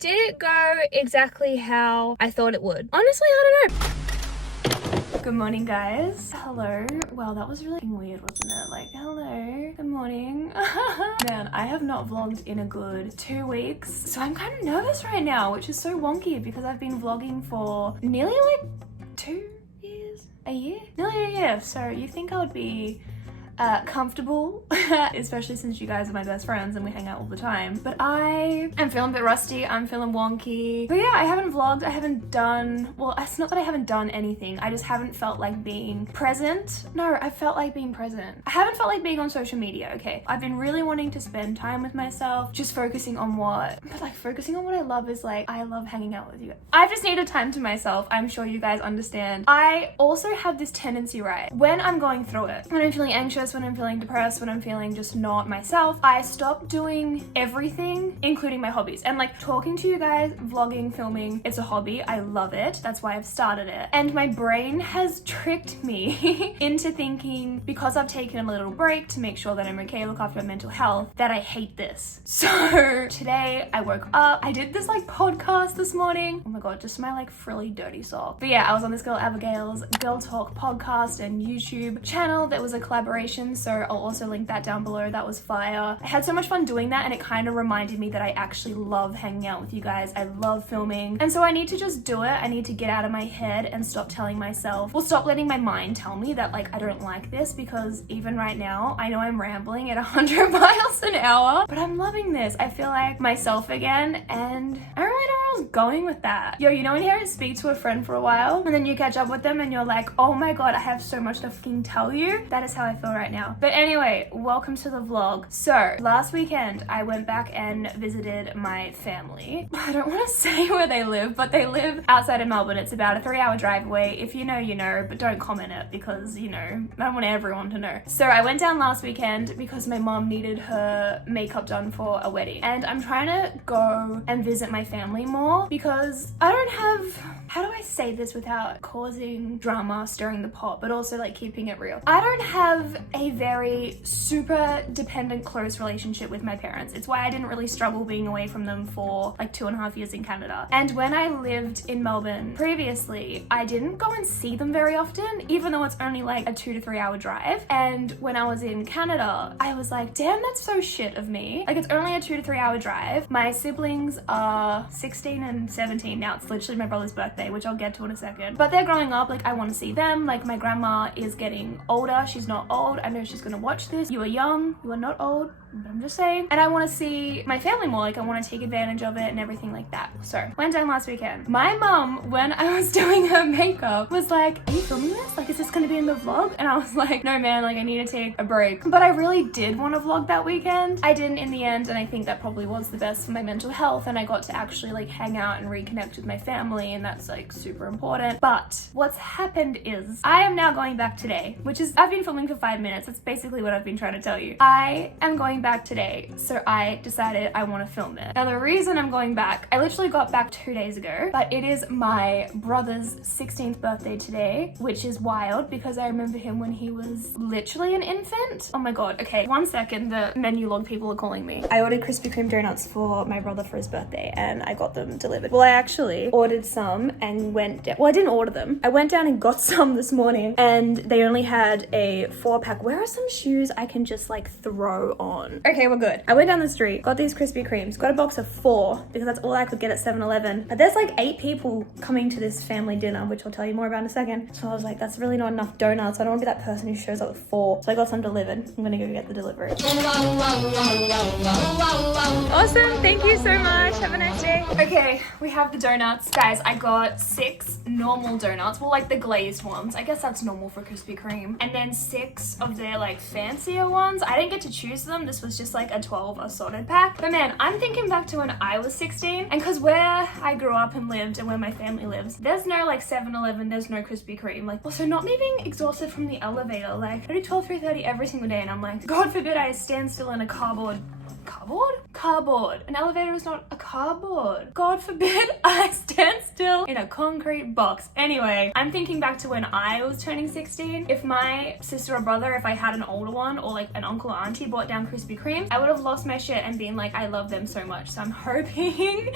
Did it go exactly how I thought it would? Honestly, I don't know. Good morning, guys. Hello. Wow, that was really weird, wasn't it? Like, hello, good morning. Man, I have not vlogged in a good 2 weeks, so I'm kind of nervous right now, which is so wonky because I've been vlogging for nearly like 2 years, a year? Nearly a year. So you think I would be comfortable, especially since you guys are my best friends and we hang out all the time. But I am feeling a bit rusty, I'm feeling wonky. But yeah, I haven't vlogged, I haven't done, well, it's not that I haven't done anything, I just haven't felt like being present. No, I felt like being present. I haven't felt like being on social media, okay? I've been really wanting to spend time with myself, just focusing on what I love is like, I love hanging out with you. I just needed time to myself, I'm sure you guys understand. I also have this tendency, right, when I'm going through it, when I'm feeling anxious, when I'm feeling depressed, when I'm feeling just not myself, I stop doing everything, including my hobbies. And like talking to you guys, vlogging, filming, it's a hobby. I love it. That's why I've started it. And my brain has tricked me into thinking, because I've taken a little break to make sure that I'm okay, look after my mental health, that I hate this. So today I woke up, I did this like podcast this morning. Oh my God, just my like frilly dirty sock. But yeah, I was on this girl Abigail's Girl Talk podcast and YouTube channel. That was a collaboration, so I'll also link that down below. That was fire. I had so much fun doing that, and it kind of reminded me that I actually love hanging out with you guys. I love filming, and so I need to just do it. I need to get out of my head and stop telling myself, well, stop letting my mind tell me that like I don't like this, because even right now I know I'm rambling at 100 miles an hour, but I'm loving this. I feel like myself again, and I don't really know where I was going with that. Yo, you know when you haven't speak to a friend for a while and then you catch up with them and you're like, oh my God, I have so much to fucking tell you? That is how I feel right now. But anyway, welcome to the vlog. So last weekend I went back and visited my family. I don't want to say where they live, but they live outside of Melbourne. It's about a 3-hour drive away. If you know, you know, but don't comment it because, you know, I don't want everyone to know. So I went down last weekend because my mom needed her makeup done for a wedding, and I'm trying to go and visit my family more because I don't have, how do I say this without causing drama, stirring the pot, but also like keeping it real? I don't have a very super dependent, close relationship with my parents. It's why I didn't really struggle being away from them for like 2.5 years in Canada. And when I lived in Melbourne previously, I didn't go and see them very often, even though it's only like a 2 to 3 hour drive. And when I was in Canada, I was like, damn, that's so shit of me. Like, it's only a 2 to 3 hour drive. My siblings are 16 and 17 now. It's literally my brother's birthday, which I'll get to in a second. But they're growing up, like I want to see them. Like my grandma is getting older. She's not old. I know she's gonna watch this. You are young, you are not old, but I'm just saying. And I want to see my family more. Like I want to take advantage of it and everything like that. So went down last weekend. My mom, when I was doing her makeup, was like, are you filming this? Like, is this gonna be in the vlog? And I was like, no man, like I need to take a break. But I really did want to vlog that weekend. I didn't in the end, and I think that probably was the best for my mental health, and I got to actually like hang out and reconnect with my family, and that's like super important. But what's happened is I am now going back today, which is, I've been filming for 5 minutes. That's basically what I've been trying to tell you. I am going back today, so I decided I want to film it. Now the reason I'm going back, I literally got back 2 days ago, but it is my brother's 16th birthday today, which is wild because I remember him when he was literally an infant. Oh my God. Okay, 1 second, the menu log people are calling me. I ordered Krispy Kreme donuts for my brother for his birthday, and I got them delivered. Well, I actually ordered some and went down. Well, I didn't order them. I went down and got some this morning, and they only had a 4-pack. Where are some shoes I can just like throw on? Okay, we're good. I went down the street, got these Krispy Kremes, got a box of 4 because that's all I could get at 7-Eleven. But there's like 8 people coming to this family dinner, which I'll tell you more about in a second. So I was like, that's really not enough donuts. I don't want to be that person who shows up with 4. So I got some delivered. I'm gonna go get the delivery. Awesome, thank you so much. Have a nice day. Okay, we have the donuts. Guys, I got 6 normal donuts. Well, like the glazed ones. I guess that's normal for Krispy Kreme. And then 6 of their like fancier ones. I didn't get to choose them. This was just like a 12 assorted pack. But man, I'm thinking back to when I was 16. And cause where I grew up and lived and where my family lives, there's no like 7-Eleven, there's no Krispy Kreme. Like, also not me being exhausted from the elevator. Like, I do 12, 3:30 every single day, and I'm like, God forbid I stand still in a cardboard Cardboard. An elevator is not a cardboard. God forbid I stand still in a concrete box. Anyway, I'm thinking back to when I was turning 16. If my sister or brother, if I had an older one, or like an uncle or auntie brought down Krispy Kremes, I would have lost my shit and been like, I love them so much. So I'm hoping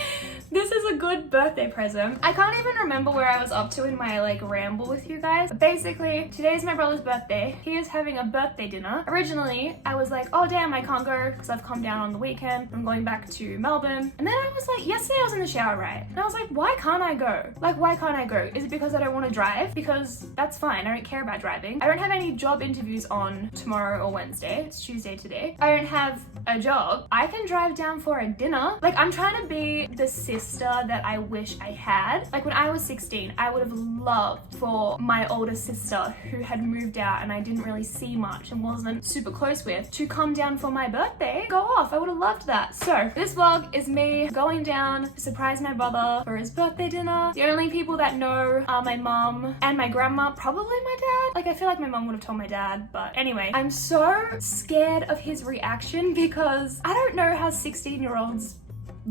this is a good birthday present. I can't even remember where I was up to in my like ramble with you guys. But basically, today's my brother's birthday. He is having a birthday dinner. Originally, I was like, oh damn, I can't go because I've come down on the weekend. I'm going back to Melbourne. And then I was like, yesterday I was in the shower, right? And I was like, why can't I go? Like, why can't I go? Is it because I don't want to drive? Because that's fine. I don't care about driving. I don't have any job interviews on tomorrow or Wednesday. It's Tuesday today. I don't have a job. I can drive down for a dinner. Like, I'm trying to be the sister that I wish I had. Like, when I was 16, I would have loved for my older sister who had moved out and I didn't really see much and wasn't super close with to come down for my birthday. Go off. I would have loved that. So this vlog is me going down to surprise my brother for his birthday dinner. The only people that know are my mom and my grandma, probably my dad. Like, I feel like my mom would have told my dad, but anyway, I'm so scared of his reaction because I don't know how 16-year-olds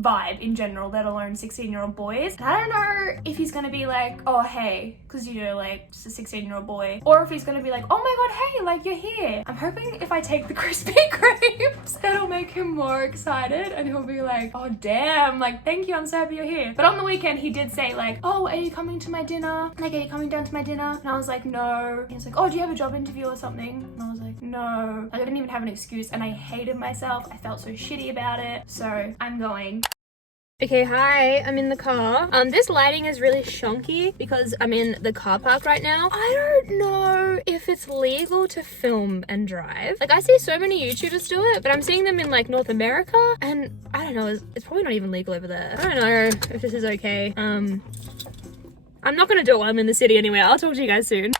vibe in general, let alone 16-year-old boys. And I don't know if he's gonna be like, oh hey, because you know, like, just a 16-year-old boy, or if he's gonna be like, oh my god, hey, like, you're here. I'm hoping if I take the Krispy Kremes, that'll make him more excited and he'll be like, oh damn, like, thank you, I'm so happy you're here. But on the weekend he did say like, oh, are you coming to my dinner? Like, are you coming down to my dinner? And I was like, no. He was like, oh, do you have a job interview or something? And I was like, no. Like, I didn't even have an excuse and I hated myself. I felt so shitty about it. So I'm going. Okay, hi, I'm in the car. This lighting is really shonky because I'm in the car park right now. I don't know if it's legal to film and drive. Like, I see so many YouTubers do it, but I'm seeing them in like North America and I don't know, it's probably not even legal over there. I don't know if this is okay. I'm not gonna do it while I'm in the city anyway. I'll talk to you guys soon.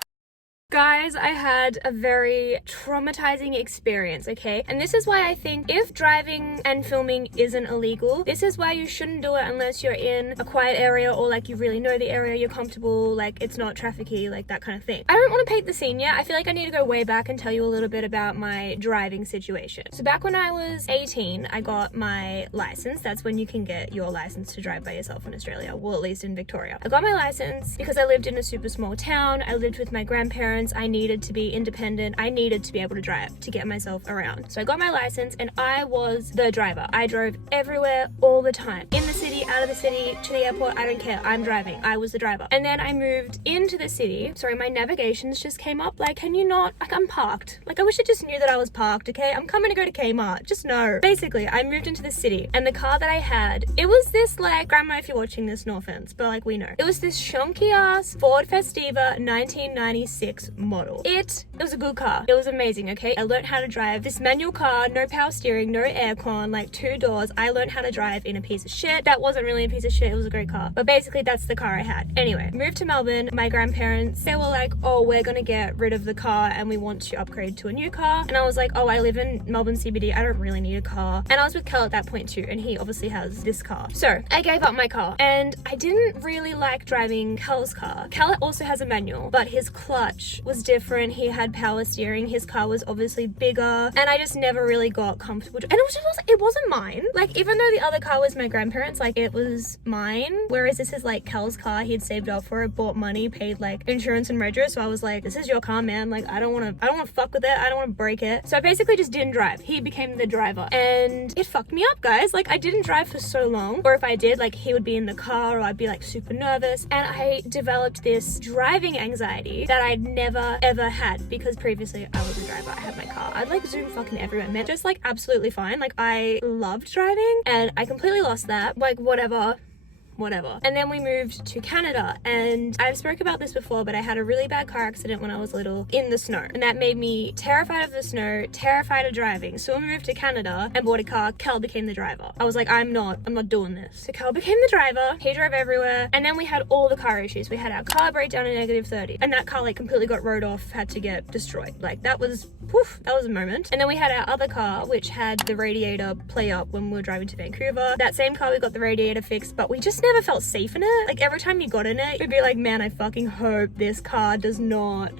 Guys, I had a very traumatizing experience, okay? And this is why I think if driving and filming isn't illegal, this is why you shouldn't do it unless you're in a quiet area or like you really know the area, you're comfortable, like it's not trafficy, like that kind of thing. I don't want to paint the scene yet. I feel like I need to go way back and tell you a little bit about my driving situation. So back when I was 18, I got my license. That's when you can get your license to drive by yourself in Australia, well, at least in Victoria. I got my license because I lived in a super small town. I lived with my grandparents. I needed to be independent. I needed to be able to drive to get myself around. So I got my license and I was the driver. I drove everywhere all the time. In the city, out of the city, to the airport, I don't care. I'm driving. I was the driver. And then I moved into the city. Sorry, my navigations just came up. Like, can you not? Like, I'm parked. Like, I wish I just knew that I was parked, okay? I'm coming to go to Kmart. Just know. Basically, I moved into the city and the car that I had, it was this like, grandma, if you're watching this, no offense, but like, we know. It was this shonky ass Ford Festiva 1996 model. It was a good car. It was amazing, okay? I learned how to drive this manual car, no power steering, no aircon, like 2 doors. I learned how to drive in a piece of shit. That wasn't really a piece of shit. It was a great car. But basically, that's the car I had. Anyway, moved to Melbourne. My grandparents, they were like, oh, we're gonna get rid of the car and we want to upgrade to a new car. And I was like, oh, I live in Melbourne CBD. I don't really need a car. And I was with Kel at that point too, and he obviously has this car. So I gave up my car and I didn't really like driving Kel's car. Kel also has a manual, but his clutch was different. He had power steering. His car was obviously bigger and I just never really got comfortable. And it wasn't mine. Like, even though the other car was my grandparents', like, it was mine. Whereas this is like Kel's car. He had saved up for it, bought money, paid like insurance and rego. So I was like, this is your car, man. Like, I don't want to fuck with it. I don't want to break it. So I basically just didn't drive. He became the driver and it fucked me up, guys. Like, I didn't drive for so long, or if I did, like, he would be in the car or I'd be like super nervous, and I developed this driving anxiety that I'd never ever had because previously I was a driver. I had my car. I'd like zoom fucking everywhere, man. Just like absolutely fine. Like, I loved driving and I completely lost that. Like, whatever. And then we moved to Canada, and I've spoke about this before, but I had a really bad car accident when I was little in the snow, and that made me terrified of the snow, terrified of driving. So when we moved to Canada and bought a car, Kel became the driver. I was like, I'm not doing this. So Kel became the driver. He drove everywhere, and then we had all the car issues. We had our car break down at -30, and that car like completely got rode off, had to get destroyed. Like, that was a moment. And then we had our other car, which had the radiator play up when we were driving to Vancouver. That same car, we got the radiator fixed, but we just never felt safe in it. Like, every time you got in it, you'd be like, man, I fucking hope this car does not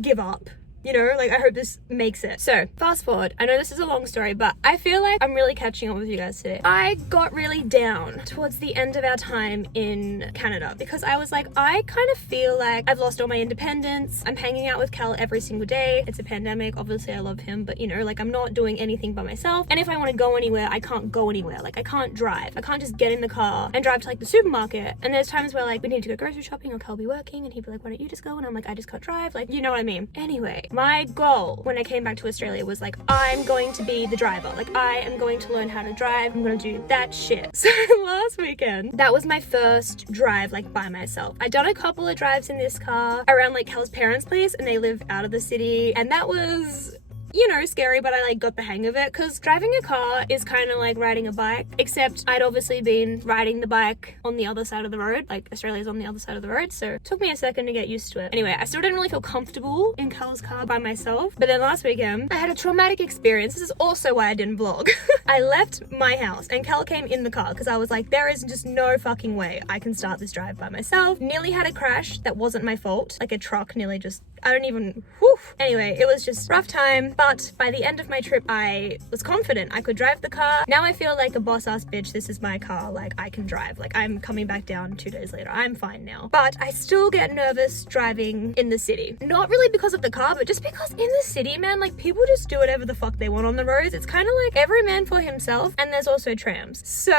give up. you know, like I hope this makes it. So fast forward, I know this is a long story, but I feel like I'm really catching up with you guys today. I got really down towards the end of our time in Canada because I was like, I kind of feel like I've lost all my independence. I'm hanging out with Cal every single day. It's a pandemic, obviously I love him, but you know, like I'm not doing anything by myself, and if I want to go anywhere, I can't go anywhere. Like I can't drive. I can't just get in the car and drive to like the supermarket. And there's times where like we need to go grocery shopping or Cal be working and he'd be like, why don't you just go? And I'm like, I just can't drive. Like, you know what I mean? Anyway, my goal when I came back to Australia was like, I'm going to be the driver. Like I am going to learn how to drive. I'm going to do that shit. So last weekend, that was my first drive like by myself. I'd done a couple of drives in this car around like Cal's parents' place, and they live out of the city, and that was, you know, scary, but I like got the hang of it because driving a car is kind of like riding a bike, except I'd obviously been riding the bike on the other side of the road. Like Australia's on the other side of the road, so it took me a second to get used to it. Anyway, I still didn't really feel comfortable in Cal's car by myself, but then last weekend I had a traumatic experience. This is also why I didn't vlog. I left my house and Cal came in the car because I was like, there is just no fucking way I can start this drive by myself. Nearly had a crash that wasn't my fault. Like a truck nearly just, I don't even, whew. Anyway, it was just rough time, but by the end of my trip, I was confident I could drive the car. Now I feel like a boss ass bitch. This is my car. Like I can drive. Like I'm coming back down 2 days later. I'm fine now. But I still get nervous driving in the city. Not really because of the car, but just because in the city, man, like people just do whatever the fuck they want on the roads. It's kind of like every man for himself, and there's also trams. So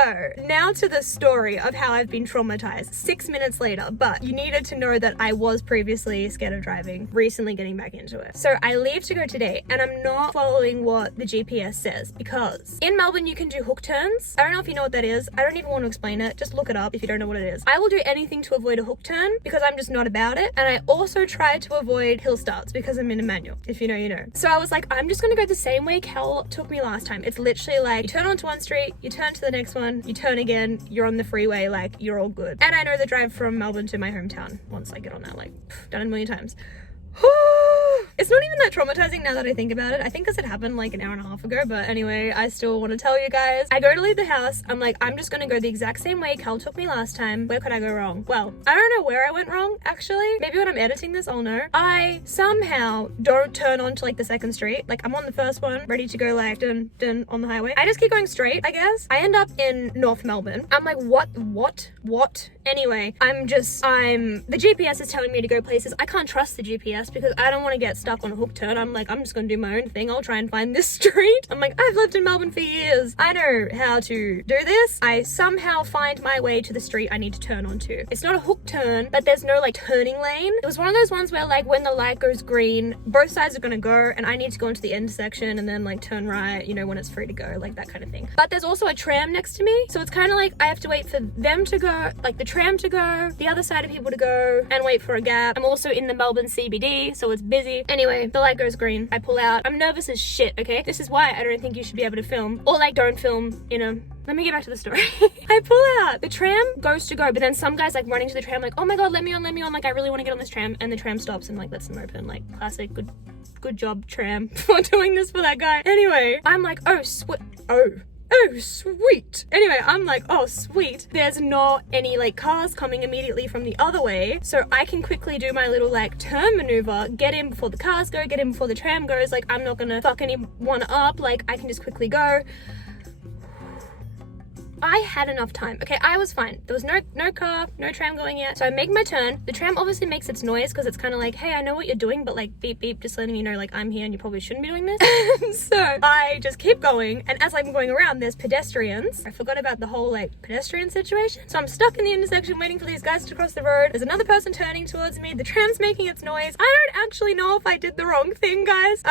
now to the story of how I've been traumatized 6 minutes later, but you needed to know that I was previously scared of driving, recently getting back into it. So I leave to go today, and I'm not following what the GPS says because in Melbourne you can do hook turns. I don't know if you know what that is. I don't even want to explain it. Just look it up if you don't know what it is. I will do anything to avoid a hook turn because I'm just not about it. And I also tried to avoid hill starts because I'm in a manual. If you know, you know. So I was like, I'm just gonna go the same way Cal took me last time. It's literally like you turn onto one street, you turn to the next one, you turn again, you're on the freeway, like you're all good. And I know the drive from Melbourne to my hometown once I get on that, like done it a million times. It's not even that traumatizing now that I think about it. I think this had happened like an hour and a half ago, but anyway, I still want to tell you guys. I go to leave the house. I'm like, I'm just gonna go the exact same way Cal took me last time. Where could I go wrong? Well, I don't know where I went wrong, actually. Maybe when I'm editing this, I'll know. I somehow don't turn onto like the second street. Like I'm on the first one, ready to go like dun dun on the highway. I just keep going straight, I guess. I end up in North Melbourne. I'm like, what? Anyway, the GPS is telling me to go places. I can't trust the GPS because I don't want to get stuck on a hook turn. I'm like, I'm just gonna do my own thing. I'll try and find this street. I'm like, I've lived in Melbourne for years. I know how to do this. I somehow find my way to the street I need to turn onto. It's not a hook turn, but there's no like turning lane. It was one of those ones where like when the light goes green, both sides are gonna go and I need to go into the intersection and then like turn right, you know, when it's free to go, like that kind of thing. But there's also a tram next to me. So it's kind of like I have to wait for them to go, like the tram to go, the other side of people to go, and wait for a gap. I'm also in the Melbourne CBD, so it's busy. Anyway, the light goes green. I pull out. I'm nervous as shit, okay? This is why I don't think you should be able to film. Or like don't film, you know. Let me get back to the story. I pull out. The tram goes to go, but then some guy's like running to the tram like, oh my god, let me on. Like I really want to get on this tram. And the tram stops and like lets them open. Like classic, good job tram for doing this for that guy. Anyway, I'm like, oh sweet. Anyway, I'm like, oh sweet. There's not any like cars coming immediately from the other way, so I can quickly do my little like turn maneuver, get in before the cars go, get in before the tram goes. Like I'm not gonna fuck anyone up. Like I can just quickly go. I had enough time. Okay, I was fine. There was no car, no tram going yet. So I make my turn. The tram obviously makes its noise because it's kind of like, hey, I know what you're doing, but like beep beep, just letting you know like I'm here and you probably shouldn't be doing this. So I just keep going, and as I'm going around, there's pedestrians. I forgot about the whole like pedestrian situation. So I'm stuck in the intersection waiting for these guys to cross the road. There's another person turning towards me. The tram's making its noise. I don't actually know if I did the wrong thing, guys.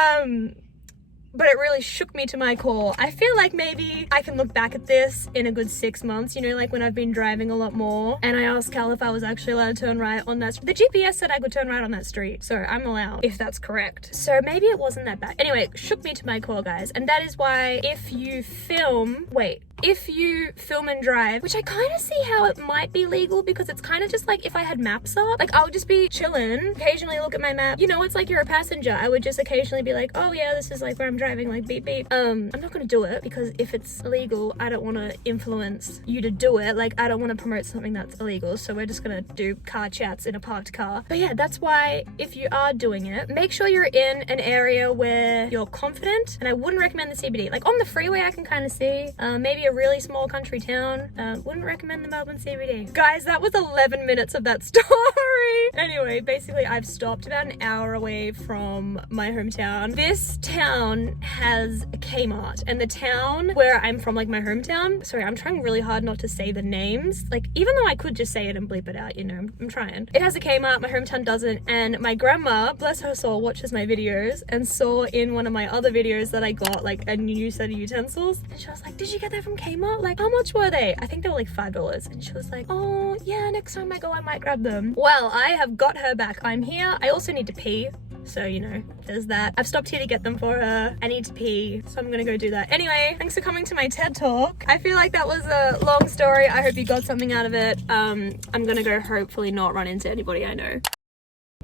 But it really shook me to my core. I feel like maybe I can look back at this in a good 6 months, you know, like when I've been driving a lot more. And I asked Cal if I was actually allowed to turn right on that street. The GPS said I could turn right on that street, so I'm allowed, if that's correct. So maybe it wasn't that bad. Anyway, it shook me to my core, guys. And that is why if you film, wait, if you film and drive, which I kind of see how it might be legal, because it's kind of just like if I had maps up, like I would just be chilling, occasionally look at my map. You know, it's like you're a passenger. I would just occasionally be like, oh yeah, this is like where I'm driving, like beep beep. I'm not gonna do it because if it's illegal, I don't want to influence you to do it. Like I don't want to promote something that's illegal, so we're just gonna do car chats in a parked car. But yeah, that's why if you are doing it, make sure you're in an area where you're confident. And I wouldn't recommend the CBD. Like on the freeway I can kind of see, maybe a really small country town. Wouldn't recommend the Melbourne CBD. Guys, that was 11 minutes of that story. Anyway, basically I've stopped about an hour away from my hometown. This town has a Kmart, and the town where I'm from, like my hometown, sorry, I'm trying really hard not to say the names, like even though I could just say it and bleep it out, you know, I'm trying. It has a Kmart, my hometown doesn't, and my grandma, bless her soul, watches my videos and saw in one of my other videos that I got like a new set of utensils, and she was like, did you get that from Kmart? Like how much were they? I think they were like $5, and she was like, oh yeah, next time I go I might grab them. Well, I have got her back. I'm here. I also need to pee, so you know, there's that. I've stopped here to get them for her. I need to pee, so I'm gonna go do that. Anyway, thanks for coming to my TED Talk. I feel like that was a long story. I hope you got something out of it. I'm gonna go hopefully not run into anybody I know.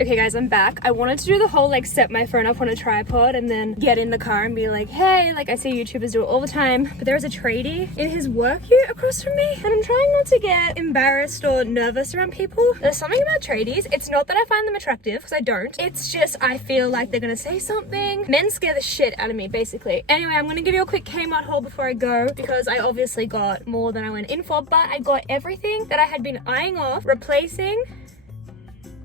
Okay guys, I'm back. I wanted to do the whole like set my phone up on a tripod and then get in the car and be like, hey, like I see YouTubers do it all the time, but there's a tradie in his work ute across from me, and I'm trying not to get embarrassed or nervous around people. There's something about tradies. It's not that I find them attractive, because I don't. It's just I feel like they're gonna say something. Men scare the shit out of me, basically. Anyway, I'm gonna give you a quick Kmart haul before I go, because I obviously got more than I went in for, but I got everything that I had been eyeing off, replacing.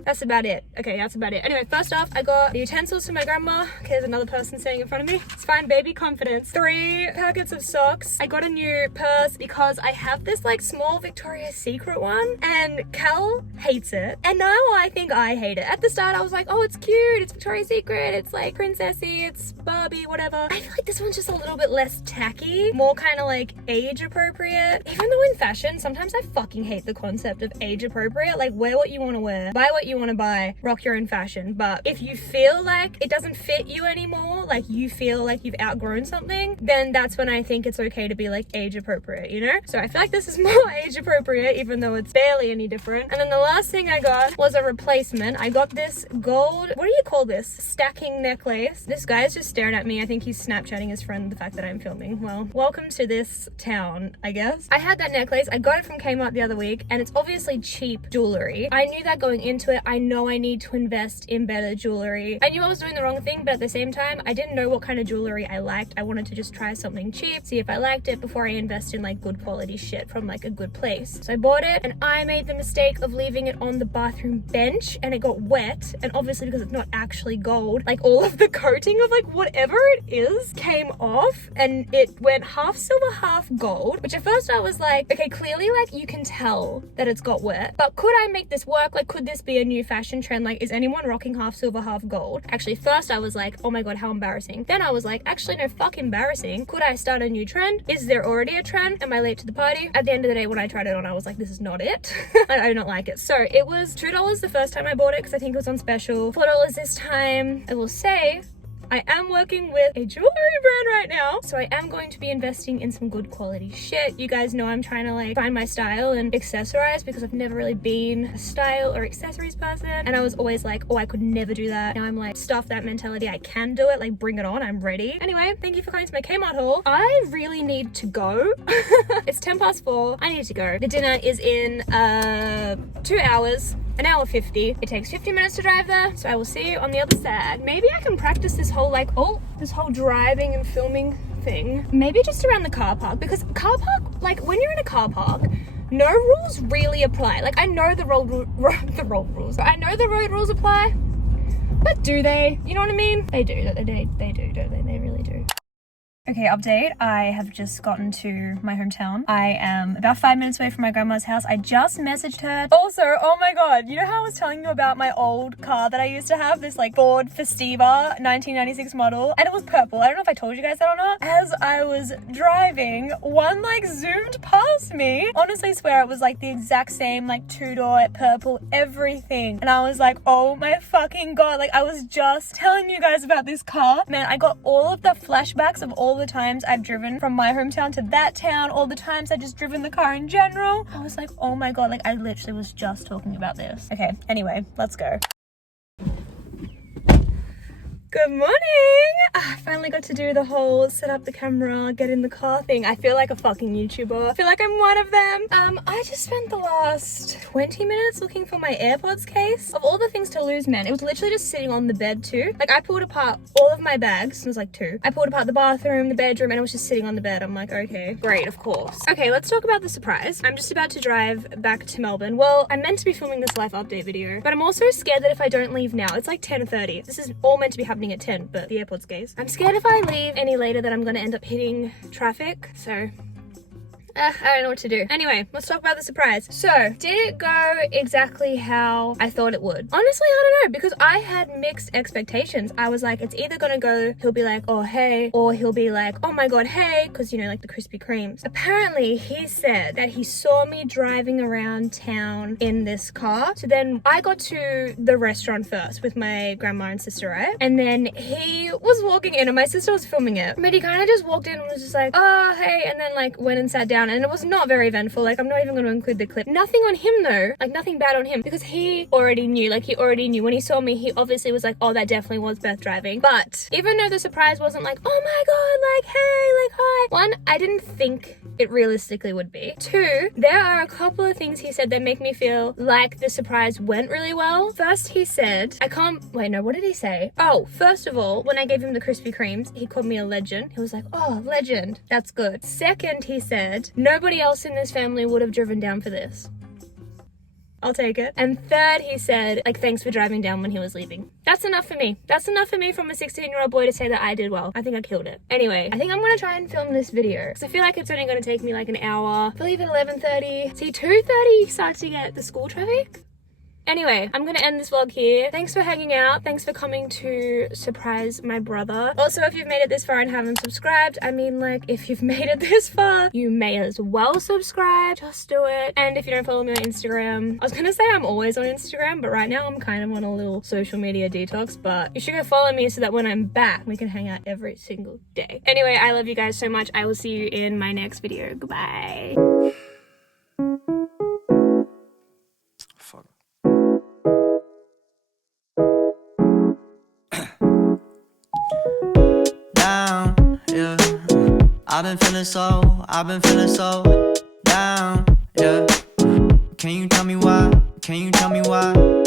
That's about it. Okay, that's about it. Anyway, first off, I got the utensils for my grandma. Okay, there's another person sitting in front of me. It's fine, baby, confidence. 3 packets of socks. I got a new purse because I have this like small Victoria's Secret one, and Cal hates it. And now I think I hate it. At the start, I was like, oh, it's cute. It's Victoria's Secret. It's like princessy. It's Barbie, whatever. I feel like this one's just a little bit less tacky, more kind of like age appropriate. Even though in fashion, sometimes I fucking hate the concept of age appropriate. Like wear what you want to wear, buy what you want to buy, rock your own fashion. But if you feel like it doesn't fit you anymore, like you feel like you've outgrown something, then that's when I think it's okay to be like age appropriate, you know? So I feel like this is more age appropriate, even though it's barely any different. And then the last thing I got was a replacement. I got this gold, what do you call this? Stacking necklace. This guy is just staring at me. I think he's Snapchatting his friend the fact that I'm filming. Well, welcome to this town, I guess. I had that necklace. I got it from Kmart the other week, and it's obviously cheap jewelry. I knew that going into it. I know I need to invest in better jewelry. I knew I was doing the wrong thing, but at the same time, I didn't know what kind of jewelry I liked. I wanted to just try something cheap, see if I liked it before I invest in like good quality shit from like a good place. So I bought it, and I made the mistake of leaving it on the bathroom bench, and it got wet. And obviously because it's not actually gold, like all of the coating of like whatever it is came off, and it went half silver, half gold, which at first I was like, okay, clearly like you can tell that it's got wet, but could I make this work? Like, could this be a new fashion trend? Like, is anyone rocking half silver, half gold? Actually, first I was like, oh my god, how embarrassing. Then I was like, actually no, fuck embarrassing. Could I start a new trend? Is there already a trend? Am I late to the party? At the end of the day, when I tried it on, I was like, this is not it. I do not like it. So it was $2 the first time I bought it because I think it was on special. $4 this time. I will say, I am working with a jewelry brand right now, so I am going to be investing in some good quality shit. You guys know I'm trying to like find my style and accessorize, because I've never really been a style or accessories person, and I was always like, oh, I could never do that. Now I'm like, stuff that mentality, I can do it, like bring it on, I'm ready. Anyway, thank you for coming to my Kmart haul. I really need to go. It's 4:10. I need to go. The dinner is in 2 hours. 1 hour 50. It takes 50 minutes to drive there, so I will see you on the other side. Maybe I can practice this whole like, this whole driving and filming thing. Maybe just around the car park, because car park, like when you're in a car park, no rules really apply. Like I know the road rules. I know the road rules apply, but do they? You know what I mean? They do, they do, don't they? They really do. Okay, update. I have just gotten to my hometown. I am about 5 minutes away from my grandma's house. I just messaged her. Also, oh my god, you know how I was telling you about my old car that I used to have? This like Ford Festiva 1996 model, and it was purple. I don't know if I told you guys that or not. As I was driving, one like zoomed past me. Honestly swear it was like the exact same, like 2-door, purple, everything. And I was like, oh my fucking god. Like I was just telling you guys about this car. Man, I got all of the flashbacks of all all the times I've driven from my hometown to that town, all the times I just driven the car in general. I was like, oh my god, like I literally was just talking about this. Okay, anyway, let's go. Good morning! I finally got to do the whole set up the camera, get in the car thing. I feel like a fucking YouTuber. I feel like I'm one of them. I just spent the last 20 minutes looking for my AirPods case. Of all the things to lose, man, it was literally just sitting on the bed too. Like I pulled apart all of my bags. It was like 2. I pulled apart the bathroom, the bedroom, and it was just sitting on the bed. I'm like, okay, great, of course. Okay, let's talk about the surprise. I'm just about to drive back to Melbourne. Well, I'm meant to be filming this life update video, but I'm also scared that if I don't leave now, it's like 10:30. This is all meant to be happening at 10, but the AirPods case. I'm scared if I leave any later that I'm gonna end up hitting traffic, so I don't know what to do. Anyway, let's talk about the surprise. So, did it go exactly how I thought it would? Honestly, I don't know, because I had mixed expectations. I was like, it's either gonna go, he'll be like, oh, hey, or he'll be like, oh my god, hey, because, you know, like the Krispy Kremes. Apparently, he said that he saw me driving around town in this car. So then I got to the restaurant first with my grandma and sister, right? And then he was walking in and my sister was filming it. But he kind of just walked in and was just like, oh, hey, and then like went and sat down. And it was not very eventful. Like, I'm not even going to include the clip. Nothing on him though, like nothing bad on him, because he already knew. Like, he already knew when he saw me. He obviously was like, oh, that definitely was Beth driving. But even though the surprise wasn't like, oh my god, like, hey, like, hi. One, I didn't think it realistically would be. 2, there are a couple of things he said that make me feel like the surprise went really well. First, he said, what did he say? Oh, first of all, when I gave him the Krispy Kremes, he called me a legend. He was like, oh, legend, that's good. Second, he said, nobody else in this family would have driven down for this. I'll take it. And third, he said, like, thanks for driving down when he was leaving. That's enough for me. That's enough for me from a 16-year-old boy to say that I did well. I think I killed it. Anyway, I think I'm gonna try and film this video, because I feel like it's only gonna take me like an hour. I leave at 11:30. See, 2:30 starts to get the school traffic. Anyway, I'm gonna end this vlog here. Thanks for hanging out. Thanks for coming to surprise my brother. Also, if you've made it this far and haven't subscribed, I mean, like, if you've made it this far, you may as well subscribe. Just do it. And if you don't follow me on Instagram, I was gonna say I'm always on Instagram, but right now I'm kind of on a little social media detox, but you should go follow me so that when I'm back, we can hang out every single day. Anyway, I love you guys so much. I will see you in my next video. Goodbye. I've been feeling so down, yeah. Can you tell me why? Can you tell me why?